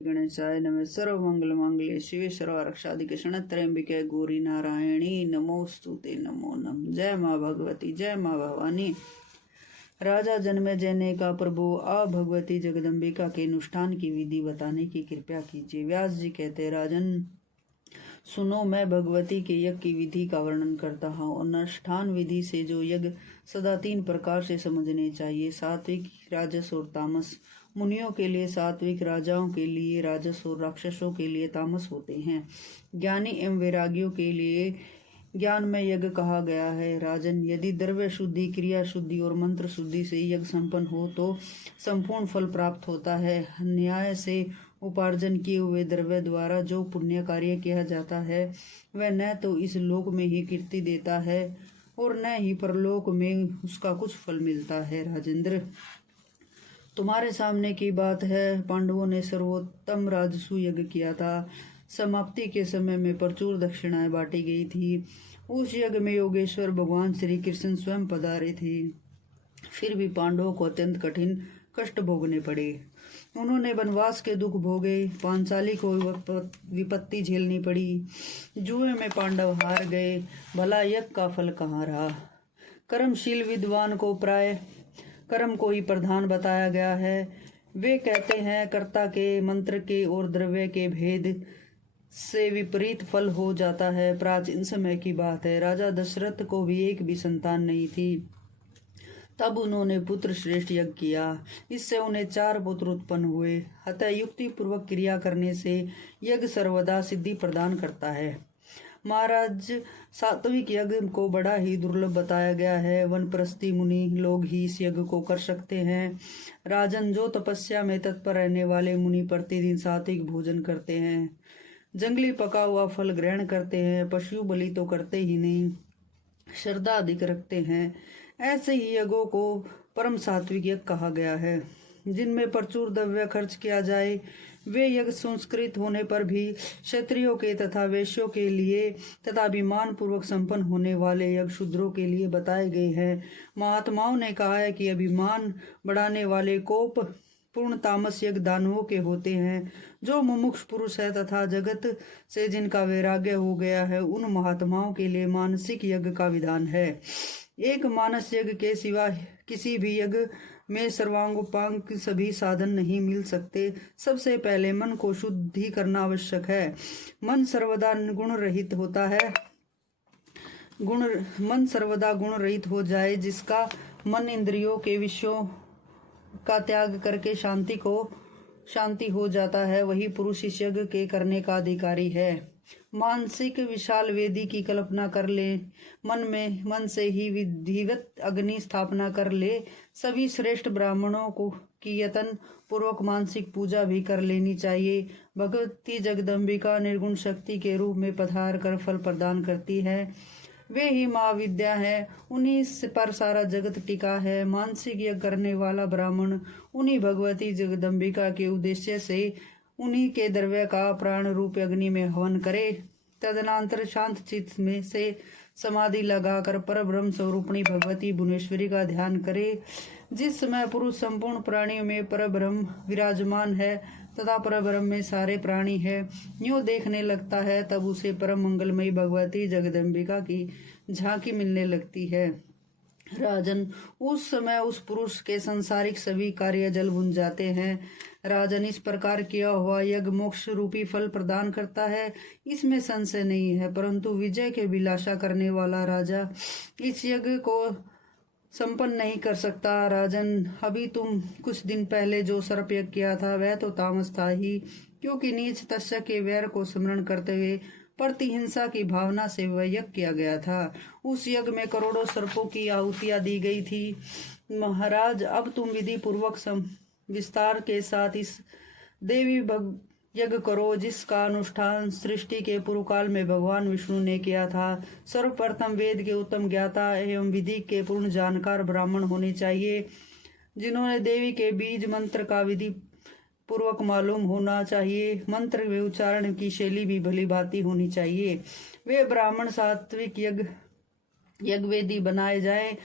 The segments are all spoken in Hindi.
गणेशाय नमः। सर्वमंगल मांगल्ये शिवे सर्वारक्षाधिके शरणत्रयंबिके गौरी नारायणी नमोस्तुते नमो नम। जय माँ भगवती, जय माँ भवानी। राजा जन्मे जैने का प्रभु आ भगवती जगदम्बिका के अनुष्ठान की विधि बताने की कृपा कीजिए। व्यास जी कहते, राजन सुनो, मैं भगवती के यज्ञ की विधि का वर्णन करता हूँ। अनुष्ठान विधि से जो यज्ञ सदा 3 प्रकार से समझने चाहिए: सात्विक, राजस और तामस। मुनियों के लिए सात्विक, राजाओं के लिए राजस और राक्षसों के लिए तामस होते हैं। ज्ञानी एवं वैरागियों के लिए ज्ञान में यज्ञ कहा गया है। राजन, यदि द्रव्य शुद्धि, क्रिया शुद्धि और मंत्र शुद्धि से यज्ञ संपन्न हो तो संपूर्ण फल प्राप्त होता है। न्याय से उपार्जन किए हुए द्रव्य द्वारा जो पुण्य कार्य किया जाता है वह न तो इस लोक में ही कीर्ति देता है और न ही परलोक में उसका कुछ फल मिलता है। राजेंद्र, तुम्हारे सामने की बात है, पांडवों ने सर्वोत्तम राजसूय यज्ञ किया था। समाप्ति के समय में प्रचुर दक्षिणाएं बांटी गई थी। उस यज्ञ में योगेश्वर भगवान श्री कृष्ण स्वयं पधारे थे। फिर भी पांडवों को अत्यंत कठिन कष्ट भोगने पड़े। उन्होंने वनवास के दुख भोगे, पांचाली को विपत्ति झेलनी पड़ी, जुए में पांडव हार गए। भला यज्ञ का फल कहाँ रहा? कर्मशील विद्वान को प्राय कर्म को ही प्रधान बताया गया है। वे कहते हैं, कर्ता के, मंत्र के और द्रव्य के भेद से विपरीत फल हो जाता है। प्राचीन समय की बात है, राजा दशरथ को भी एक भी संतान नहीं थी। तब उन्होंने पुत्र श्रेष्ठ यज्ञ किया। इससे उन्हें 4 पुत्र उत्पन्न हुए। अतः युक्ति पूर्वक क्रिया करने से यज्ञ सर्वदा सिद्धि प्रदान करता है। महाराज, सात्विक यज्ञ को बड़ा ही दुर्लभ बताया गया है। वनप्रस्थी मुनि लोग ही इस यज्ञ को कर सकते हैं। राजन, जो तपस्या में तत्पर रहने वाले मुनि प्रतिदिन सात्विक भोजन करते हैं, जंगली पका हुआ फल ग्रहण करते हैं, पशु बलि तो करते ही नहीं, श्रद्धा अधिक रखते हैं, ऐसे ही यज्ञों को परम सात्विक यज्ञ कहा गया है। जिनमें प्रचुर द्रव्य खर्च किया जाए वे यज्ञ संस्कृत होने पर भी क्षत्रियों के तथा वैश्यों के लिए तथा अभिमान पूर्वक संपन्न होने वाले यज्ञ शूद्रों के लिए बताए गए हैं। महात्माओं ने कहा है कि अभिमान बढ़ाने वाले कोप पूर्ण तामस यज्ञ दानवों के होते हैं। जो मुमुक्ष पुरुष है तथा जगत से जिनका वैराग्य हो गया है, उन महात्माओं के लिए मानसिक यज्ञ का विधान है। एक मानस यज्ञ के सिवा किसी भी यज्ञ में सर्वांगोपांग सभी साधन नहीं मिल सकते। सबसे पहले मन को शुद्धि करना आवश्यक है। मन सर्वदा गुण रहित होता है। मन सर्वदा गुण रहित हो जाए, जिसका मन इंद्रियों के विषयों का त्याग करके शांति हो जाता है, वही पुरुष इस यज्ञ के करने का अधिकारी है। मानसिक विशाल वेदी की कल्पना कर ले, मन से ही विधिवत अग्नि स्थापना कर ले। सभी श्रेष्ठ ब्राह्मणों को की यत्न पूर्वक मानसिक पूजा भी कर लेनी चाहिए। भगवती जगदम्बिका निर्गुण शक्ति के रूप में पधार कर फल प्रदान करती है। वे ही माँ विद्या है, उन्हीं पर सारा जगत टिका है। मानसिक यज्ञ करने वाला ब्राह्मण उन्हीं भगवती जगदम्बिका के उद्देश्य से उन्हीं के द्रव्य का प्राण रूप अग्नि में हवन करे। तदनंतर शांत चित्त में से समाधि लगाकर पर ब्रह्म स्वरूपणी भगवती भुवनेश्वरी का ध्यान करे। जिस समय पुरुष संपूर्ण प्राणियों में पर ब्रह्म विराजमान है तथा पर ब्रह्म में सारे प्राणी है यूं देखने लगता है, तब उसे परम मंगलमयी भगवती जगदम्बिका की झांकी मिलने लगती है। राजन, उस समय उस पुरुष के संसारिक सभी कार्य जल बुन जाते हैं। राजन, इस प्रकार किया हुआ यज्ञ मोक्ष रूपी फल प्रदान करता है, इसमें संशय नहीं है। परंतु विजय के अभिलाषा करने वाला राजा इस यज्ञ को संपन्न नहीं कर सकता। राजन, अभी तुम कुछ दिन पहले जो सर्प यज्ञ किया था वह तो तामस था ही, क्योंकि नीच तस्य के वैर को स्मरण करते हुए प्रतिहिंसा की भावना से वह यज्ञ किया गया था। उस यज्ञ में करोड़ों सर्पों की आहुतियां दी गई थी। महाराज, अब तुम विधि पूर्वक विस्तार के साथ इस देवी यज्ञ करो, जिसका अनुष्ठान सृष्टि के पूर्व काल में भगवान विष्णु ने किया था। सर्वप्रथम वेद के उत्तम ज्ञाता एवं विधि के पूर्ण जानकार ब्राह्मण होने चाहिए, जिन्होंने देवी के बीज मंत्र का विधि पूर्वक मालूम होना चाहिए। मंत्र में उच्चारण की शैली भी भली भांति होनी चाहिए। वे ब्राह्मण सात्विक यज्ञ वेदी बनाए जाए,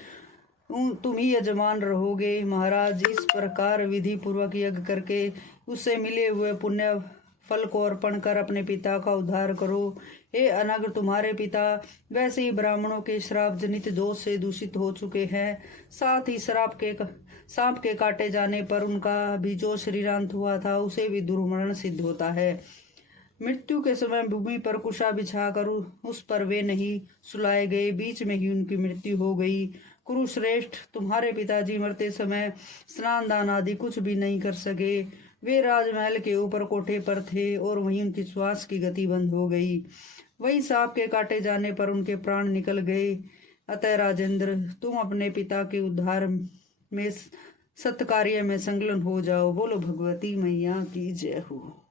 तुम ही यजमान रहोगे। महाराज, इस प्रकार विधि पूर्वक यज्ञ करके उससे मिले हुए पुण्य फल को अर्पण कर अपने पिता का उद्धार करो। हे अनग, तुम्हारे पिता वैसे ही ब्राह्मणों के श्राप जनित दोष से दूषित हो चुके हैं। साथ ही सांप के काटे जाने पर उनका भी जो शरीरांत हुआ था उसे भी दुर्मरण सिद्ध होता है। मृत्यु के समय भूमि पर कुशा बिछाकर उस पर वे नहीं सुलाए गए, बीच में ही उनकी मृत्यु हो गई। कुरुश्रेष्ठ, तुम्हारे पिताजी मरते समय स्नान दान आदि कुछ भी नहीं कर सके। वे राजमहल के ऊपर कोठे पर थे और वहीं उनकी श्वास की गति बंद हो गई। वहीं सांप के काटे जाने पर उनके प्राण निकल गए। अतः राजेंद्र, तुम अपने पिता के उद्धार में सत्कार्य में संलग्न हो जाओ। बोलो भगवती मैया की जय हो।